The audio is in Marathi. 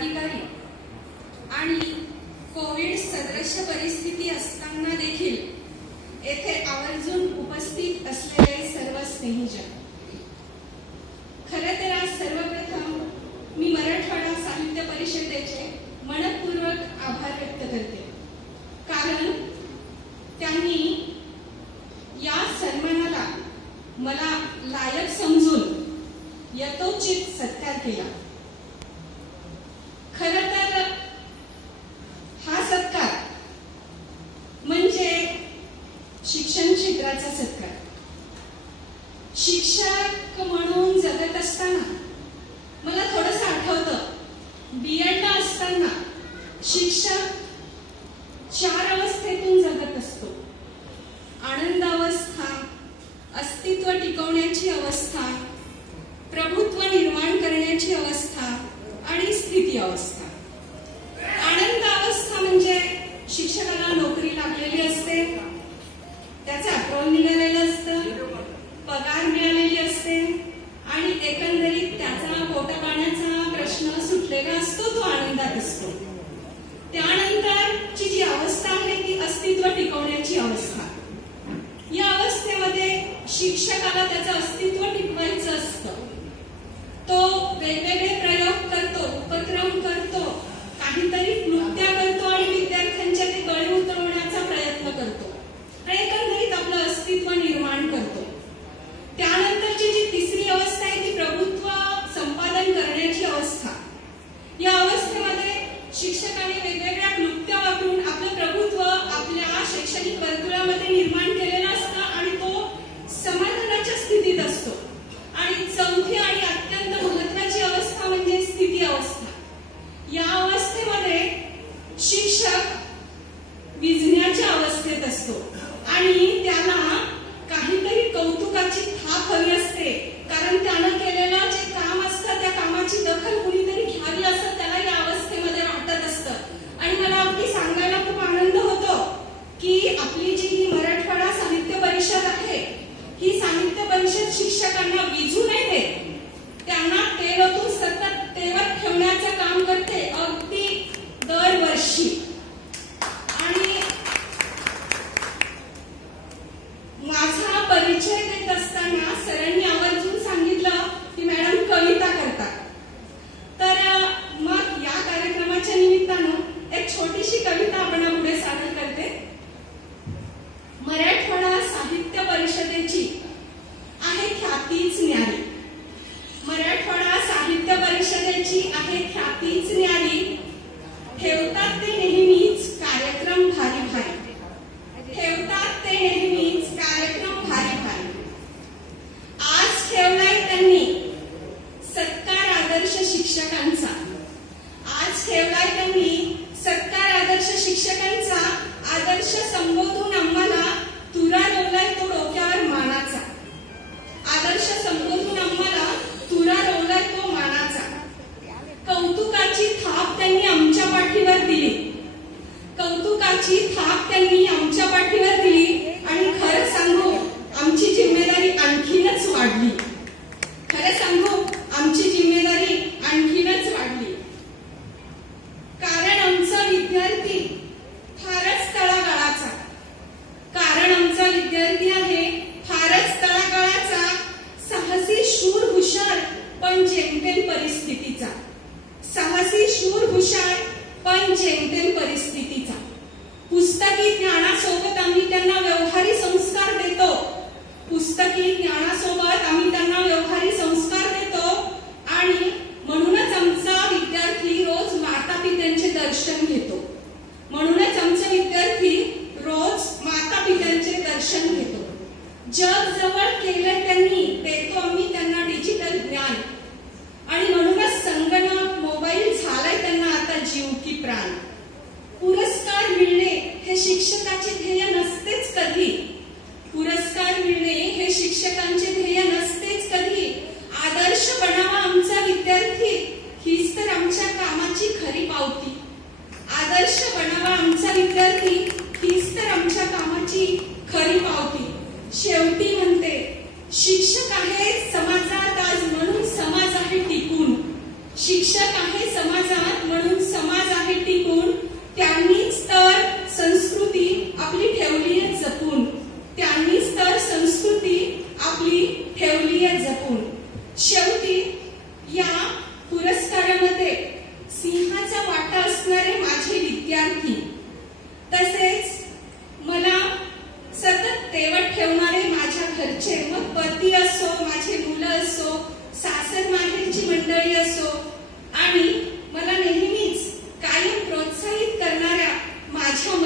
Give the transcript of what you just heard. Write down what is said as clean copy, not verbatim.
पदाधिकारी आणि कोविड सदृश परिस्थिती असताना देखील येथे आवर्जून उपस्थित असलेले सर्व स्नेहीजन, खरं तर आज सर्वप्रथम मी मराठवाडा साहित्य परिषदेचे मनपूर्वक आभार व्यक्त करते, कारण त्यांनी या सन्मानाला मला लायक समजून यथोचित सत्कार केला। खरं तर हा सत्कार म्हणजे शिक्षण क्षेत्राचा सत्कार। शिक्षक म्हणून जगत असताना मला थोडंसं आठवतं, बीएडला असताना शिक्षक 4 अवस्थेतून जगत असतो। आनंद अवस्था, अस्तित्व टिकवण्याची अवस्था, प्रभुत्व निर्माण करण्याची अवस्था आणि स्थिती अवस्था। आनंद अवस्था म्हणजे शिक्षकाला नोकरी लागलेली असते, त्याचं अप्रूव्हल निघालेलं असतं, पगार मिळालेली असते आणि एकंदरीत त्याचा पोटपाण्याचा प्रश्न सुटलेला असतो, तो आनंदात असतो। त्यानंतरची जी अवस्था आहे ती अस्तित्व टिकवण्याची अवस्था। या अवस्थेमध्ये शिक्षकाला त्याचं अस्तित्व टिकवायचं असतं। तो वेगवेगळे प्रयोग करतो, उपक्रम करतो, काहीतरी कृत्य करतो आणि विद्यार्थ्यांच्या ते गळे उतरवण्याचा प्रयत्न करतो आणि एकंदरीत आपलं अस्तित्व निर्माण करतो। त्यानंतरची जी तिसरी अवस्था आहे ती प्रभुत्व संपादन करण्याची अवस्था। या अवस्थेमध्ये शिक्षकाने वेगवेगळ्या कृत्य वापरून आपलं प्रभुत्व आपल्या शैक्षणिक वर्तुळामध्ये निर्माण केलेलं असतं आणि तो समाधानाच्या स्थितीत असतो। आणि चौथी आणि अत्यंत महत्त्वाची अवस्था म्हणजे स्थिती अवस्था। या अवस्थेमध्ये शिक्षक विझण्याच्या अवस्थेत असतो आणि त्याला काहीतरी कौतुकाची थाप हवी असते, कारण त्यानं केलेलं जे काम असतं त्या कामाची दखल कुणीतरी घ्यावी असं त्याला या अवस्थेमध्ये वाटत असतं। आणि मला अगदी सांगायला खूप आनंद होतो की आपली जी मराठवाडा साहित्य परिषद आहे, ही साहित्य परिषद शिक्षकांना विझू नाही देत, त्यांना तेवतून सतत तेवत ठेवण्याचं काम करते अगदी दरवर्षी। आणि माझा परिचय देत असताना सरांनी आवर्जून सांगितलं की मॅडम कविता करतात, तर मग या कार्यक्रमाच्या निमित्तानं एक छोटीशी कविता आपणापुढे सादर करते। मराठवाडा साहित्य परिषदेची आहे ख्यातीच न्यारी, मराठवाडा साहित्य परिषदेची आहे ख्यातीच न्यारी, ठेवतात ते नेहमीच कार्यक्रम भारी भारी, ठेवतात ते नेहमीच कार्यक्रम भारी भारी। आज ठेवलाय त्यांनी सत्कार आदर्श शिक्षकांचा, आज ठेवलाय त्यांनी सत्कार आदर्श शिक्षकांचा, आदर्श संबोधून आम्हाला तुरा रोवलाय तो डोक्यावर मानाचा, आदर्श संबोधून आम्हाला तुरा रोवलाय तो मानाचा। कौतुकाची थाप त्यांनी आमच्या पाठीवर दिली, कौतुकाची थाप त्यांनी आमच्या पाठीवर दिली आणि खरं सांगू आमची जिम्मेदारी आणखीनच वाढली, खरं सांगू आमची जिम्मेदारी आणखीनच वाढली। कारण आमचा विद्यार्थी फारच तळागाळाचा, कारण आमचा विद्यार्थी आहे फारच तळागाळाचा, साहसी शूर हुशार पण जेमतेम परिस्थितीचा, साहसी शूर हुशार पण जेमतेम परिस्थितीचा। पुस्तकी ज्ञानासोबत आम्ही त्यांना व्यवहारी संस्कार देतो, पुस्तकी ज्ञानासोबत आम्ही त्यांना व्यवहारी संस्कार देतो आणि म्हणूनच आमचा विद्यार्थी रोज मातापित्यांचे दर्शन घेतो, म्हणूनच आमचे विद्यार्थी रोज मातापित्यांचे दर्शन घेतो। जग जवळ केलं त्यांनी, देतो आम्ही त्यांना डिजिटल ज्ञान आणि म्हणूनच संगणक मोबाईल झालाय त्यांना आता जीव की प्राण। पुरस्कार मिळणे हे शिक्षकाचे ध्येय नसतेच कधी, पुरस्कार मिळणे हे शिक्षकांचे ध्येय नसतेच कधी। आदर्श बनावा आमचा विद्यार्थी, हीच तर आमच्या कामाची खरी पावती, आदर्श बनावा आमचा विद्यार्थी, हीच तर आमच्या कामाची खरी पावती। शेवटी म्हणते शिक्षक आहे समाजात आज म्हणून समाज आहे टिकून, शिक्षक आहे समाजात मूल्य जपून शेवटी या पुरस्कारामध्ये सिंहाचा वाटा असणारे माझे विद्यार्थी, तसेच मला सतत तेवत ठेवणारे माझ्या घरचे, मग पती असो, माझे मुलं असो, सासर माहेरची मंडळी असो, आणि मला नेहमीच कायम प्रोत्साहित करणाऱ्या माझ्या